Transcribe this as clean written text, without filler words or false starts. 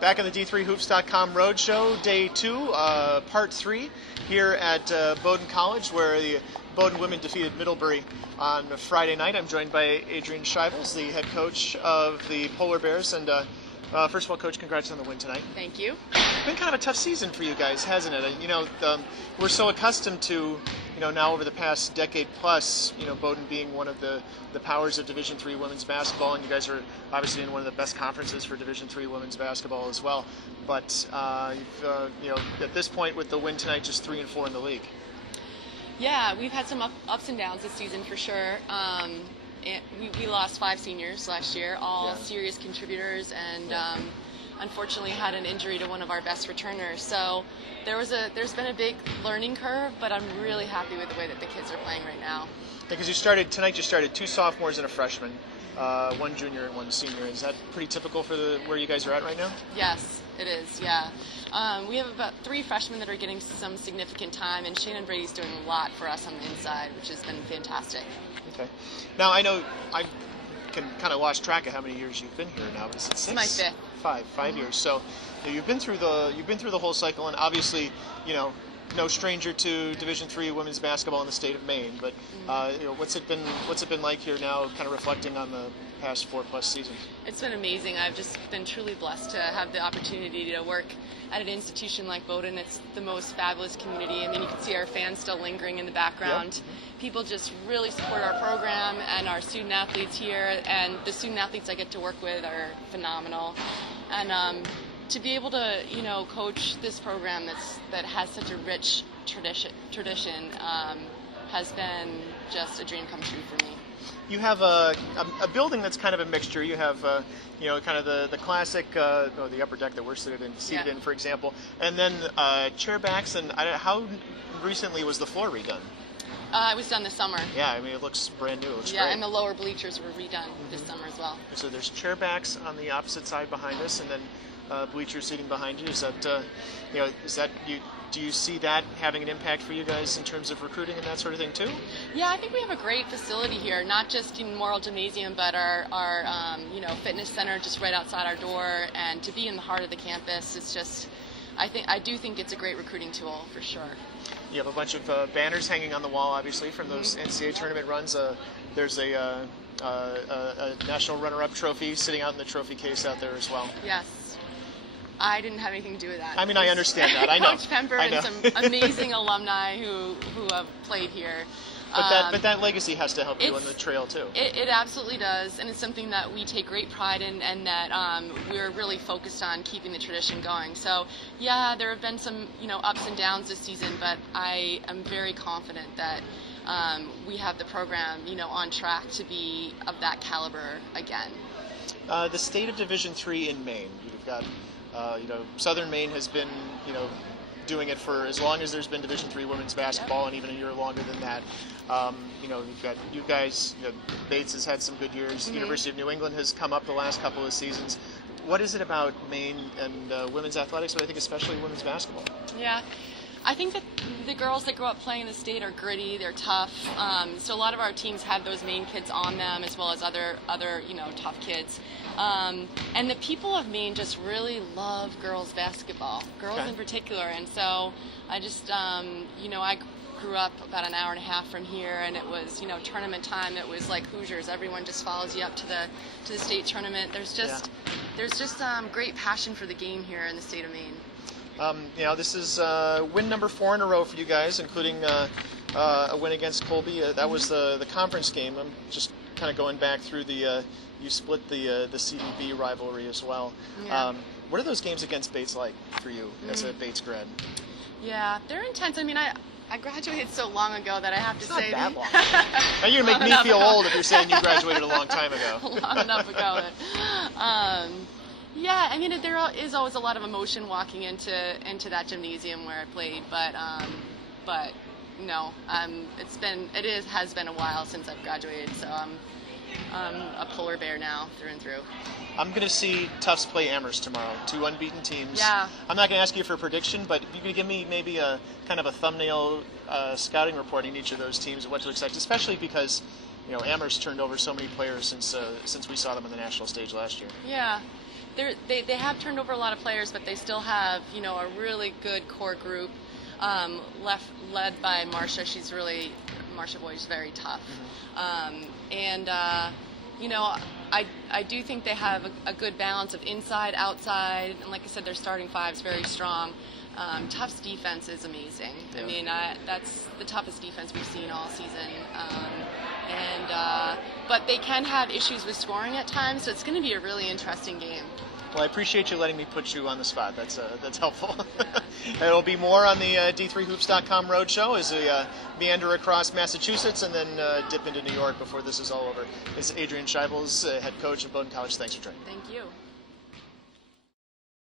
Back in the D3Hoops.com Roadshow, Day 2, Part 3, here at Bowdoin College, where the Bowdoin women defeated Middlebury on Friday night. I'm joined by Adrienne Shibles, the head coach of the Polar Bears. And first of all, Coach, congrats on the win tonight. Thank you. It's been kind of a tough season for you guys, hasn't it? We're so accustomed to, now over the past decade plus, Bowdoin being one of the powers of Division III women's basketball, and you guys are obviously in one of the best conferences for Division III women's basketball as well. But at this point with the win tonight, just 3-4 in the league. Yeah, we've had some ups and downs this season for sure. We lost 5 seniors last year, all serious contributors, and unfortunately had an injury to one of our best returners. So there's been a big learning curve, but I'm really happy with the way that the kids are playing right now. Because you started 2 sophomores and a freshman, 1 junior and 1 senior. Is that pretty typical for where you guys are at right now? Yes, it is, yeah. We have about 3 freshmen that are getting some significant time, and Shannon Brady's doing a lot for us on the inside, which has been fantastic. Okay. Now, I know I can kind of lost track of how many years you've been here now. Is it 6? My 5th. 5 years. So you've been through the whole cycle, and obviously, no stranger to Division III women's basketball in the state of Maine. But what's it been like here now, kind of reflecting on the past 4+ seasons? It's been amazing. I've just been truly blessed to have the opportunity to work at an institution like Bowdoin. It's the most fabulous community. I mean, you can see our fans still lingering in the background. Yep. People just really support our program and our student athletes here, and the student athletes I get to work with are phenomenal. And to be able to, coach this program that has such a rich tradition has been just a dream come true for me. You have a building that's kind of a mixture. You have, kind of the classic, the upper deck that we're seated in, for example, and then chairbacks. And how recently was the floor redone? It was done this summer. Yeah, I mean, it looks brand new. It looks great. And the lower bleachers were redone this summer as well. So there's chairbacks on the opposite side behind us, and then bleacher seating behind you. Is that do you see that having an impact for you guys in terms of recruiting and that sort of thing too? Yeah, I think we have a great facility here, not just in Memorial Gymnasium, but our fitness center just right outside our door, and to be in the heart of the campus. It's just, I do think it's a great recruiting tool for sure. You have a bunch of banners hanging on the wall, obviously, from those NCAA tournament runs. There's a national runner-up trophy sitting out in the trophy case out there as well. Yes. I didn't have anything to do with that. I mean, I understand that. I know. Coach Pember and some amazing alumni who have played here. But that legacy has to help you on the trail too. It absolutely does, and it's something that we take great pride in, and that we're really focused on keeping the tradition going. So, yeah, there have been some ups and downs this season, but I am very confident that we have the program on track to be of that caliber again. The state of Division III in Maine. You've got Southern Maine has been doing it for as long as there's been Division III women's basketball, and even a year longer than that. You've got you guys. Bates has had some good years. University of New England has come up the last couple of seasons. What is it about Maine and women's athletics, but I think especially women's basketball? Yeah. I think that the girls that grow up playing in the state are gritty, they're tough. So a lot of our teams have those Maine kids on them, as well as other tough kids. And the people of Maine just really love girls basketball, girls in particular. And so I just, I grew up about an hour and a half from here, and it was, tournament time. It was like Hoosiers. Everyone just follows you up to the state tournament. There's just great passion for the game here in the state of Maine. This is win number 4 in a row for you guys, including a win against Colby. That was the conference game. I'm just kind of going back through you split the CDB rivalry as well. Yeah. What are those games against Bates like for you as a Bates grad? Yeah, they're intense. I mean, I graduated so long ago that I have to say... Not that long. Now you're going to make me feel old if you're saying you graduated a long time ago. Long enough ago. Yeah, I mean, there is always a lot of emotion walking into that gymnasium where I played, but no, it has been a while since I've graduated, so I'm a Polar Bear now through and through. I'm going to see Tufts play Amherst tomorrow, 2 unbeaten teams. Yeah. I'm not going to ask you for a prediction, but if you could give me maybe a kind of a thumbnail scouting report in each of those teams and what to expect, especially because Amherst turned over so many players since we saw them on the national stage last year. Yeah. they have turned over a lot of players, but they still have, you know, a really good core group, led by Marcia. Marcia Boyd is very tough. You know, I do think they have a good balance of inside, outside, and like I said, their starting five is very strong. Tufts' defense is amazing. Yeah. I mean, that's the toughest defense we've seen all season. But they can have issues with scoring at times, so it's going to be a really interesting game. Well, I appreciate you letting me put you on the spot. That's helpful. It'll be more on the D3Hoops.com Roadshow as we meander across Massachusetts and then dip into New York before this is all over. It's Adrienne Shibles, head coach of Bowdoin College. Thanks for joining. Thank you.